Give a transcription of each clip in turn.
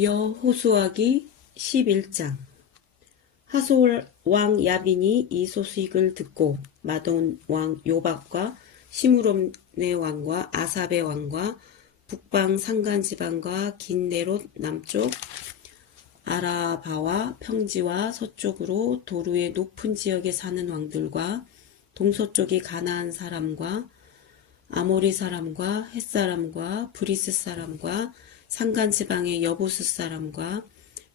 여호수아기 11장. 하솔 왕 야빈이 이 소식을 듣고 마돈 왕 요박과 시므론의 왕과 아삽의 왕과 북방 산간 지방과 긴네롯 남쪽 아라바와 평지와 서쪽으로 도루의 높은 지역에 사는 왕들과 동서쪽이 가나안 사람과 아모리 사람과 헷 사람과 브리스 사람과 산간 지방의 여부스 사람과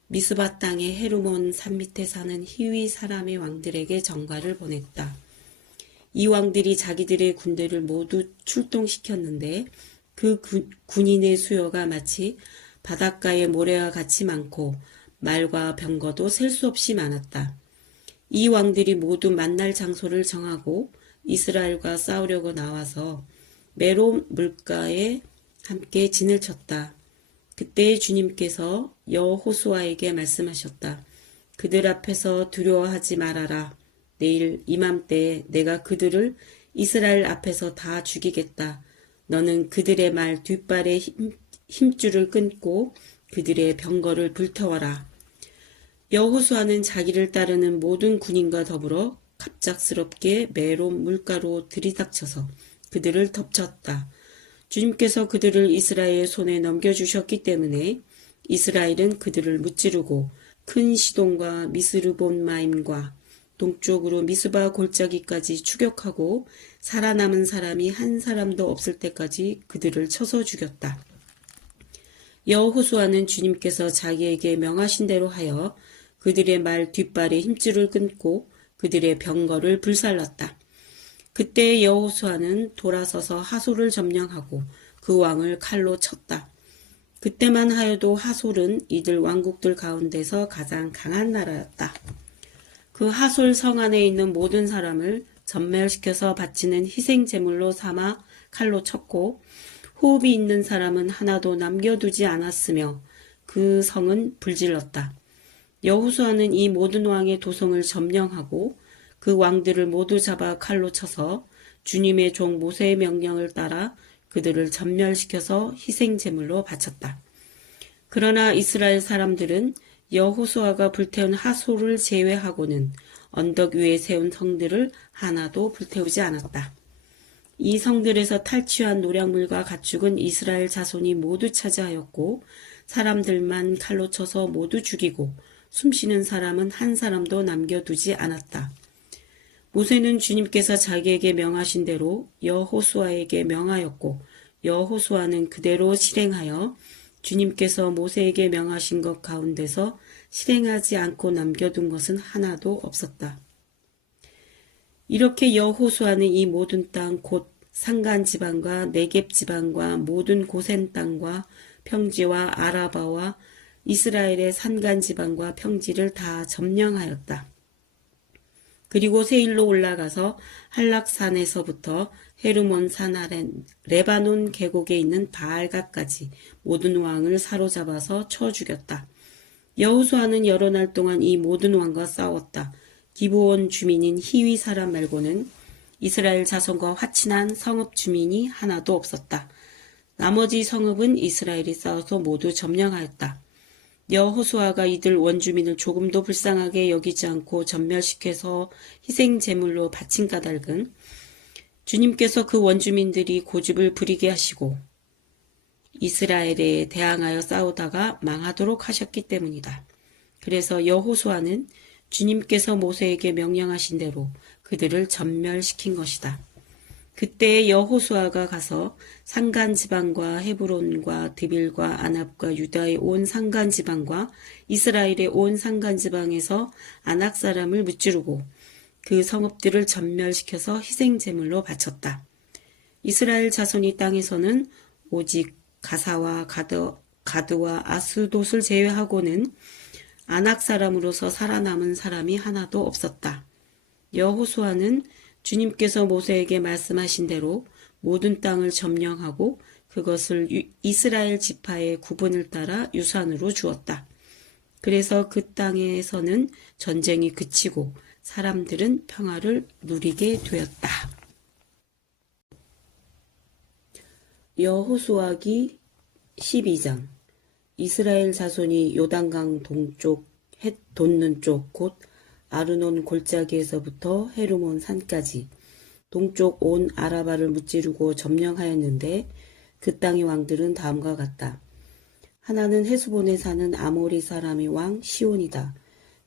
미스바 땅의 헤르몬 산 밑에 사는 히위 사람의 왕들에게 전가를 보냈다. 이 왕들이 자기들의 군대를 모두 출동시켰는데 그 군인의 수요가 마치 바닷가의 모래와 같이 많고 말과 병거도 셀 수 없이 많았다. 이 왕들이 모두 만날 장소를 정하고 이스라엘과 싸우려고 나와서 메론 물가에 함께 진을 쳤다. 그때 주님께서 여호수아에게 말씀하셨다. 그들 앞에서 두려워하지 말아라. 내일 이맘때에 내가 그들을 이스라엘 앞에서 다 죽이겠다. 너는 그들의 말 뒷발에 힘줄을 끊고 그들의 병거를 불태워라. 여호수아는 자기를 따르는 모든 군인과 더불어 갑작스럽게 메론 물가로 들이닥쳐서 그들을 덮쳤다. 주님께서 그들을 이스라엘의 손에 넘겨주셨기 때문에 이스라엘은 그들을 무찌르고 큰 시돈과 미스르본마임과 동쪽으로 미스바 골짜기까지 추격하고 살아남은 사람이 한 사람도 없을 때까지 그들을 쳐서 죽였다. 여호수아는 주님께서 자기에게 명하신 대로 하여 그들의 말 뒷발에 힘줄을 끊고 그들의 병거를 불살랐다. 그때 여호수아는 돌아서서 하솔을 점령하고 그 왕을 칼로 쳤다. 그때만 하여도 하솔은 이들 왕국들 가운데서 가장 강한 나라였다. 그 하솔 성 안에 있는 모든 사람을 전멸시켜서 바치는 희생 제물로 삼아 칼로 쳤고 호흡이 있는 사람은 하나도 남겨두지 않았으며 그 성은 불질렀다. 여호수아는 이 모든 왕의 도성을 점령하고 그 왕들을 모두 잡아 칼로 쳐서 주님의 종 모세의 명령을 따라 그들을 전멸시켜서 희생 제물로 바쳤다. 그러나 이스라엘 사람들은 여호수아가 불태운 하솔을 제외하고는 언덕 위에 세운 성들을 하나도 불태우지 않았다. 이 성들에서 탈취한 노략물과 가축은 이스라엘 자손이 모두 차지하였고 사람들만 칼로 쳐서 모두 죽이고 숨쉬는 사람은 한 사람도 남겨두지 않았다. 모세는 주님께서 자기에게 명하신 대로 여호수아에게 명하였고 여호수아는 그대로 실행하여 주님께서 모세에게 명하신 것 가운데서 실행하지 않고 남겨둔 것은 하나도 없었다. 이렇게 여호수아는 이 모든 땅 곧 산간 지방과 네겝 지방과 모든 고센 땅과 평지와 아라바와 이스라엘의 산간 지방과 평지를 다 점령하였다. 그리고 세일로 올라가서 한락산에서부터 헤르몬 산 아래 레바논 계곡에 있는 바알갓까지 모든 왕을 사로잡아서 쳐 죽였다. 여호수아는 여러 날 동안 이 모든 왕과 싸웠다. 기브온 주민인 히위 사람 말고는 이스라엘 자손과 화친한 성읍 주민이 하나도 없었다. 나머지 성읍은 이스라엘이 싸워서 모두 점령하였다. 여호수아가 이들 원주민을 조금도 불쌍하게 여기지 않고 전멸시켜서 희생 제물로 바친 까닭은 주님께서 그 원주민들이 고집을 부리게 하시고 이스라엘에 대항하여 싸우다가 망하도록 하셨기 때문이다. 그래서 여호수아는 주님께서 모세에게 명령하신 대로 그들을 전멸시킨 것이다. 그때 여호수아가 가서 산간 지방과 헤브론과 드빌과 아납과 유다의 온 산간 지방과 이스라엘의 온 산간 지방에서 아낙 사람을 무찌르고 그 성읍들을 전멸시켜서 희생 제물로 바쳤다. 이스라엘 자손이 땅에서는 오직 가사와 가드와 아스돗을 제외하고는 아낙 사람으로서 살아남은 사람이 하나도 없었다. 여호수아는 주님께서 모세에게 말씀하신 대로 모든 땅을 점령하고 그것을 이스라엘 지파의 구분을 따라 유산으로 주었다. 그래서 그 땅에서는 전쟁이 그치고 사람들은 평화를 누리게 되었다. 여호수아기 12장. 이스라엘 자손이 요단강 동쪽 해 돋는 쪽 곧 아르논 골짜기에서부터 헤르몬 산까지 동쪽 온 아라바를 무찌르고 점령하였는데 그 땅의 왕들은 다음과 같다. 하나는 헤스본에 사는 아모리 사람의 왕 시온이다.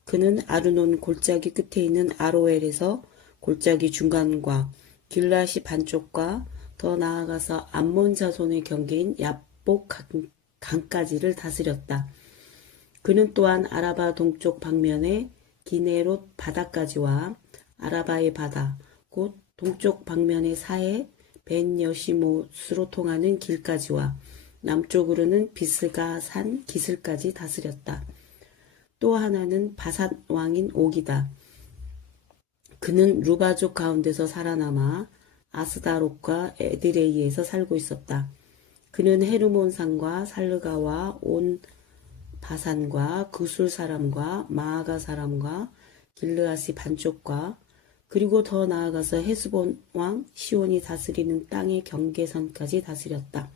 그는 아르논 골짜기 끝에 있는 아로엘에서 골짜기 중간과 길라시 반쪽과 더 나아가서 암몬 자손의 경계인 얍복 강까지를 다스렸다. 그는 또한 아라바 동쪽 방면의 기네롯 바다까지와 아라바의 바다, 곧 동쪽 방면의 사해 벤 여시못으로 통하는 길까지와 남쪽으로는 비스가 산 기슬까지 다스렸다. 또 하나는 바산 왕인 옥이다. 그는 루바족 가운데서 살아남아 아스다롯과 에드레이에서 살고 있었다. 그는 헤르몬 산과 살르가와 온 바산과 그술 사람과 마아가 사람과 길르아시 반쪽과 그리고 더 나아가서 헤스본 왕 시온이 다스리는 땅의 경계선까지 다스렸다.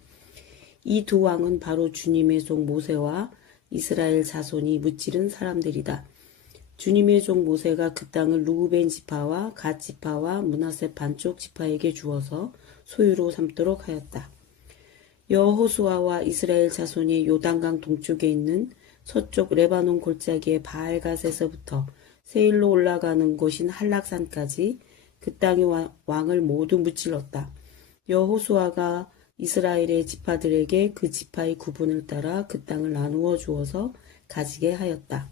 이 두 왕은 바로 주님의 종 모세와 이스라엘 자손이 무찌른 사람들이다. 주님의 종 모세가 그 땅을 루브벤 지파와 갓 지파와 므낫세 반쪽 지파에게 주어서 소유로 삼도록 하였다. 여호수아와 이스라엘 자손이 요단강 동쪽에 있는 서쪽 레바논 골짜기의 바알갓에서부터 세일로 올라가는 곳인 한락산까지 그 땅의 왕을 모두 무찔렀다. 여호수아가 이스라엘의 지파들에게 그 지파의 구분을 따라 그 땅을 나누어 주어서 가지게 하였다.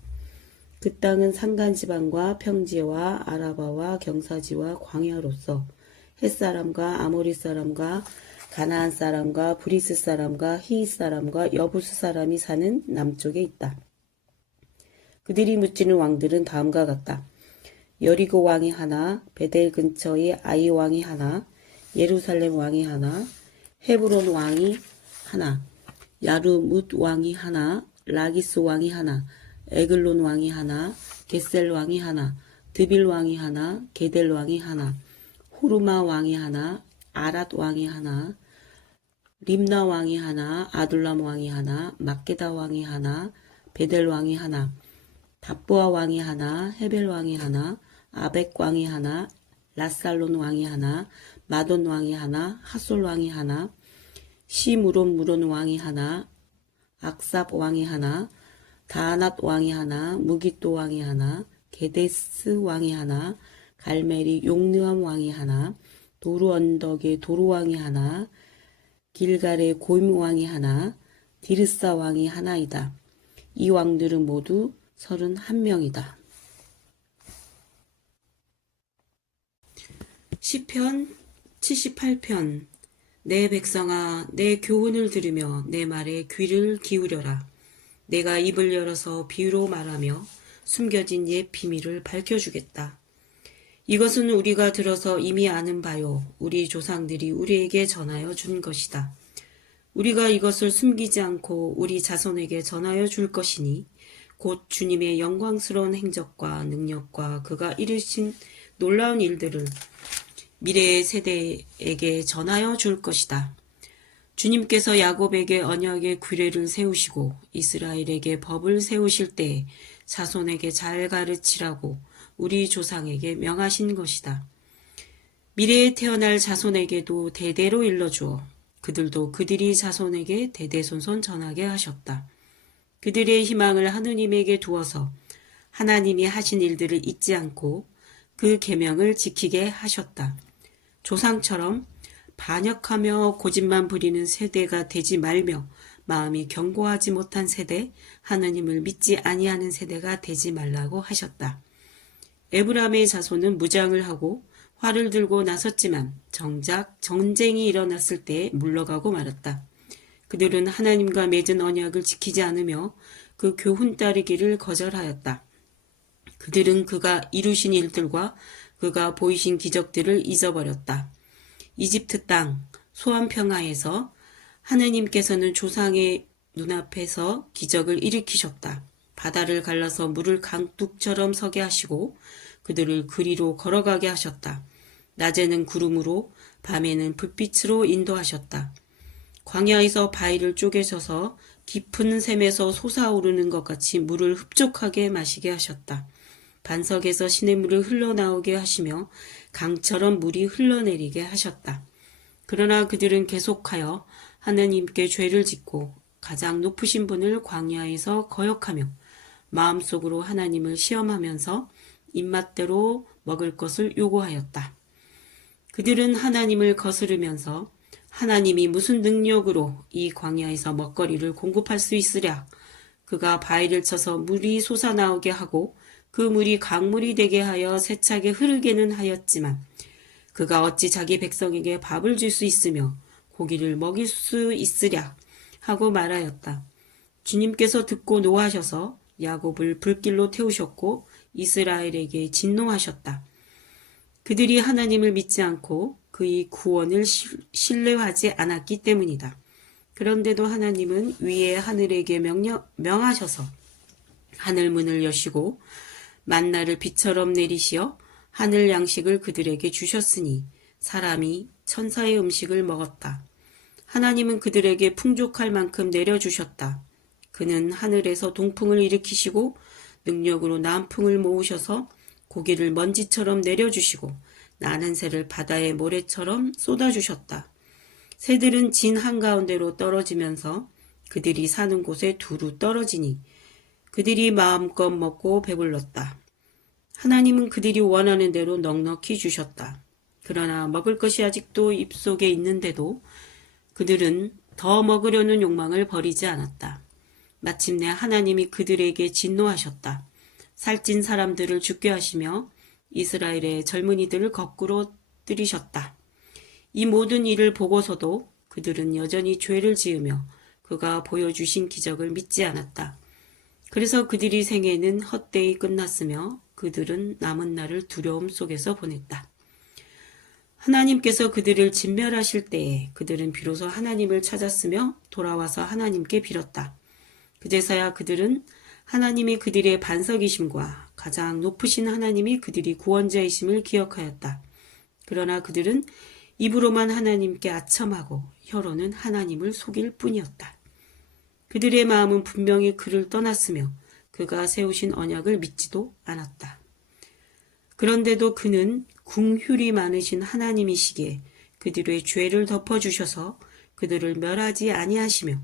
그 땅은 산간지방과 평지와 아라바와 경사지와 광야로서 햇사람과 아모리 사람과 가나안 사람과 브리스 사람과 히윗 사람과 여부스 사람이 사는 남쪽에 있다. 그들이 무찌른 왕들은 다음과 같다. 여리고 왕이 하나, 베델 근처의 아이 왕이 하나, 예루살렘 왕이 하나, 헤브론 왕이 하나, 야르뭇 왕이 하나, 라기스 왕이 하나, 에글론 왕이 하나, 게셀 왕이 하나, 드빌 왕이 하나, 게델 왕이 하나, 호르마 왕이 하나, 아랏 왕이 하나, 림나 왕이 하나, 아둘람 왕이 하나, 막게다 왕이 하나, 베델 왕이 하나, 답보아 왕이 하나, 헤벨 왕이 하나, 아벡 왕이 하나, 라살론 왕이 하나, 마돈 왕이 하나, 하솔 왕이 하나, 시무론 왕이 하나, 악삽 왕이 하나, 다낫 왕이 하나, 무기또 왕이 하나, 게데스 왕이 하나, 갈멜이 용느암 왕이 하나, 도루 언덕의 도루 왕이 하나, 길갈의 고임 왕이 하나, 디르사 왕이 하나이다. 이 왕들은 모두 31명이다. 시편 78편. 내 백성아, 내 교훈을 들으며 내 말에 귀를 기울여라. 내가 입을 열어서 비유로 말하며 숨겨진 옛 비밀을 밝혀주겠다. 이것은 우리가 들어서 이미 아는 바요. 우리 조상들이 우리에게 전하여 준 것이다. 우리가 이것을 숨기지 않고 우리 자손에게 전하여 줄 것이니 곧 주님의 영광스러운 행적과 능력과 그가 이루신 놀라운 일들을 미래의 세대에게 전하여 줄 것이다. 주님께서 야곱에게 언약의 규례를 세우시고 이스라엘에게 법을 세우실 때에 자손에게 잘 가르치라고 우리 조상에게 명하신 것이다. 미래에 태어날 자손에게도 대대로 일러주어 그들도 그들이 자손에게 대대손손 전하게 하셨다. 그들의 희망을 하느님에게 두어서 하나님이 하신 일들을 잊지 않고 그 계명을 지키게 하셨다. 조상처럼 반역하며 고집만 부리는 세대가 되지 말며 마음이 견고하지 못한 세대, 하나님을 믿지 아니하는 세대가 되지 말라고 하셨다. 에브라임의 자손은 무장을 하고 활을 들고 나섰지만 정작 전쟁이 일어났을 때 물러가고 말았다. 그들은 하나님과 맺은 언약을 지키지 않으며 그 교훈 따르기를 거절하였다. 그들은 그가 이루신 일들과 그가 보이신 기적들을 잊어버렸다. 이집트 땅 소안 평화에서 하느님께서는 조상의 눈앞에서 기적을 일으키셨다. 바다를 갈라서 물을 강둑처럼 서게 하시고 그들을 그리로 걸어가게 하셨다. 낮에는 구름으로 밤에는 불빛으로 인도하셨다. 광야에서 바위를 쪼개셔서 깊은 샘에서 솟아오르는 것 같이 물을 흡족하게 마시게 하셨다. 반석에서 시냇물을 흘러나오게 하시며 강처럼 물이 흘러내리게 하셨다. 그러나 그들은 계속하여 하나님께 죄를 짓고 가장 높으신 분을 광야에서 거역하며 마음속으로 하나님을 시험하면서 입맛대로 먹을 것을 요구하였다. 그들은 하나님을 거스르면서 하나님이 무슨 능력으로 이 광야에서 먹거리를 공급할 수 있으랴? 그가 바위를 쳐서 물이 솟아나오게 하고 그 물이 강물이 되게 하여 세차게 흐르게는 하였지만 그가 어찌 자기 백성에게 밥을 줄 수 있으며 고기를 먹일 수 있으랴? 하고 말하였다. 주님께서 듣고 노하셔서 야곱을 불길로 태우셨고 이스라엘에게 진노하셨다. 그들이 하나님을 믿지 않고 그의 구원을 신뢰하지 않았기 때문이다. 그런데도 하나님은 위에 하늘에게 명하셔서 하늘문을 여시고 만나를 비처럼 내리시어 하늘 양식을 그들에게 주셨으니 사람이 천사의 음식을 먹었다. 하나님은 그들에게 풍족할 만큼 내려주셨다. 그는 하늘에서 동풍을 일으키시고 능력으로 남풍을 모으셔서 고기를 먼지처럼 내려주시고 나는 새를 바다의 모래처럼 쏟아주셨다. 새들은 진 한가운데로 떨어지면서 그들이 사는 곳에 두루 떨어지니 그들이 마음껏 먹고 배불렀다. 하나님은 그들이 원하는 대로 넉넉히 주셨다. 그러나 먹을 것이 아직도 입속에 있는데도 그들은 더 먹으려는 욕망을 버리지 않았다. 마침내 하나님이 그들에게 진노하셨다. 살찐 사람들을 죽게 하시며 이스라엘의 젊은이들을 거꾸로 들이셨다. 이 모든 일을 보고서도 그들은 여전히 죄를 지으며 그가 보여주신 기적을 믿지 않았다. 그래서 그들의 생애는 헛되이 끝났으며 그들은 남은 날을 두려움 속에서 보냈다. 하나님께서 그들을 진멸하실 때에 그들은 비로소 하나님을 찾았으며 돌아와서 하나님께 빌었다. 그제서야 그들은 하나님이 그들의 반석이심과 가장 높으신 하나님이 그들의 구원자이심을 기억하였다. 그러나 그들은 입으로만 하나님께 아첨하고 혀로는 하나님을 속일 뿐이었다. 그들의 마음은 분명히 그를 떠났으며 그가 세우신 언약을 믿지도 않았다. 그런데도 그는 긍휼이 많으신 하나님이시기에 그들의 죄를 덮어주셔서 그들을 멸하지 아니하시며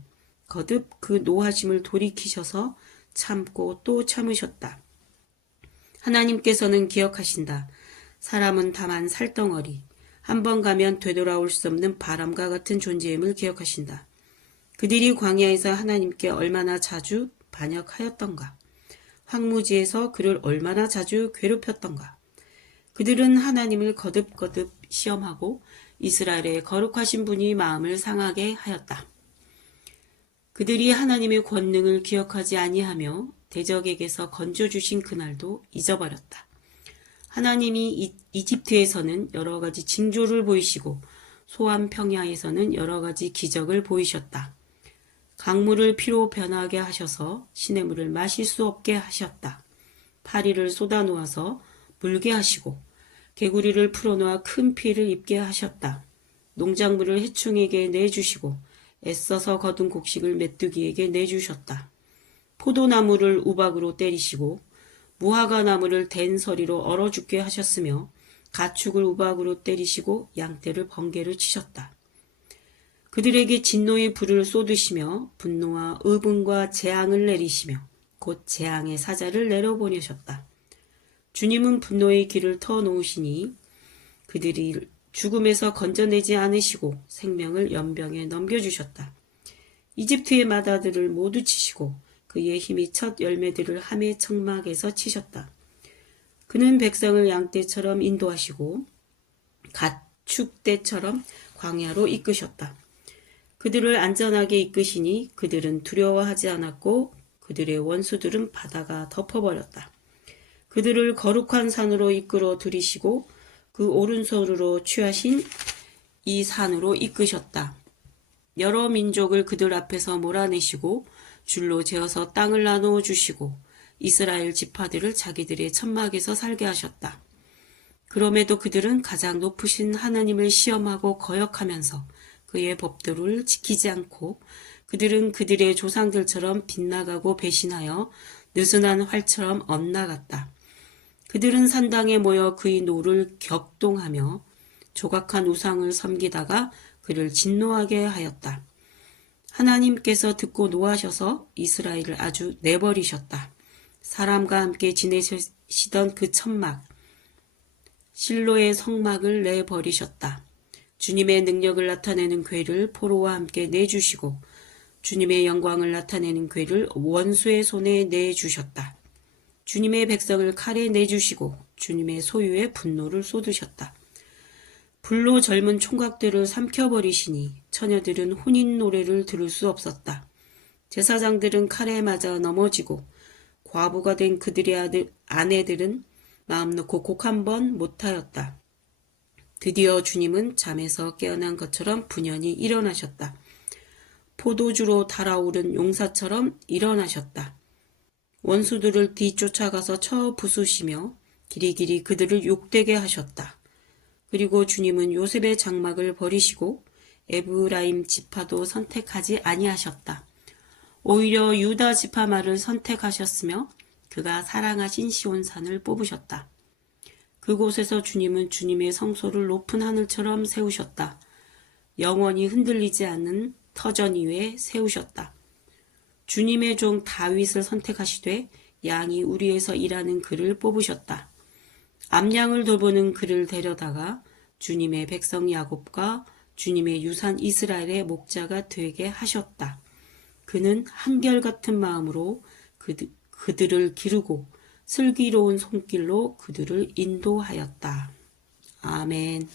거듭 그 노하심을 돌이키셔서 참고 또 참으셨다. 하나님께서는 기억하신다. 사람은 다만 살덩어리, 한 번 가면 되돌아올 수 없는 바람과 같은 존재임을 기억하신다. 그들이 광야에서 하나님께 얼마나 자주 반역하였던가. 황무지에서 그를 얼마나 자주 괴롭혔던가. 그들은 하나님을 거듭거듭 시험하고 이스라엘의 거룩하신 분이 마음을 상하게 하였다. 그들이 하나님의 권능을 기억하지 아니하며 대적에게서 건져주신 그날도 잊어버렸다. 하나님이 이집트에서는 여러 가지 징조를 보이시고 소암 평야에서는 여러 가지 기적을 보이셨다. 강물을 피로 변하게 하셔서 시냇물을 마실 수 없게 하셨다. 파리를 쏟아놓아서 물게 하시고 개구리를 풀어놓아 큰 피를 입게 하셨다. 농작물을 해충에게 내주시고 애써서 거둔 곡식을 메뚜기에게 내주셨다. 포도나무를 우박으로 때리시고 무화과나무를 댄 서리로 얼어 죽게 하셨으며 가축을 우박으로 때리시고 양떼를 번개로 치셨다. 그들에게 진노의 불을 쏟으시며 분노와 의분과 재앙을 내리시며 곧 재앙의 사자를 내려보내셨다. 주님은 분노의 길을 터놓으시니 그들이 죽음에서 건져내지 않으시고 생명을 연병에 넘겨주셨다. 이집트의 마다들을 모두 치시고 그의 힘이 첫 열매들을 함의 청막에서 치셨다. 그는 백성을 양떼처럼 인도하시고 가축떼처럼 광야로 이끄셨다. 그들을 안전하게 이끄시니 그들은 두려워하지 않았고 그들의 원수들은 바다가 덮어버렸다. 그들을 거룩한 산으로 이끌어 들이시고 그 오른손으로 취하신 이 산으로 이끄셨다. 여러 민족을 그들 앞에서 몰아내시고 줄로 재어서 땅을 나누어 주시고 이스라엘 지파들을 자기들의 천막에서 살게 하셨다. 그럼에도 그들은 가장 높으신 하나님을 시험하고 거역하면서 그의 법도를 지키지 않고 그들은 그들의 조상들처럼 빗나가고 배신하여 느슨한 활처럼 엇나갔다. 그들은 산당에 모여 그의 노를 격동하며 조각한 우상을 섬기다가 그를 진노하게 하였다. 하나님께서 듣고 노하셔서 이스라엘을 아주 내버리셨다. 사람과 함께 지내시던 그 천막, 실로의 성막을 내버리셨다. 주님의 능력을 나타내는 궤를 포로와 함께 내주시고 주님의 영광을 나타내는 궤를 원수의 손에 내주셨다. 주님의 백성을 칼에 내주시고 주님의 소유에 분노를 쏟으셨다. 불로 젊은 총각들을 삼켜버리시니 처녀들은 혼인 노래를 들을 수 없었다. 제사장들은 칼에 맞아 넘어지고 과부가 된 그들의 아내들은 마음 놓고 곡 한 번 못하였다. 드디어 주님은 잠에서 깨어난 것처럼 분연히 일어나셨다. 포도주로 달아오른 용사처럼 일어나셨다. 원수들을 뒤쫓아가서 쳐 부수시며 길이길이 그들을 욕되게 하셨다. 그리고 주님은 요셉의 장막을 버리시고 에브라임 지파도 선택하지 아니하셨다. 오히려 유다 지파만을 선택하셨으며 그가 사랑하신 시온산을 뽑으셨다. 그곳에서 주님은 주님의 성소를 높은 하늘처럼 세우셨다. 영원히 흔들리지 않는 터전 위에 세우셨다. 주님의 종 다윗을 선택하시되 양이 우리에서 일하는 그를 뽑으셨다. 암양을 돌보는 그를 데려다가 주님의 백성 야곱과 주님의 유산 이스라엘의 목자가 되게 하셨다. 그는 한결같은 마음으로 그들을 기르고 슬기로운 손길로 그들을 인도하였다. 아멘.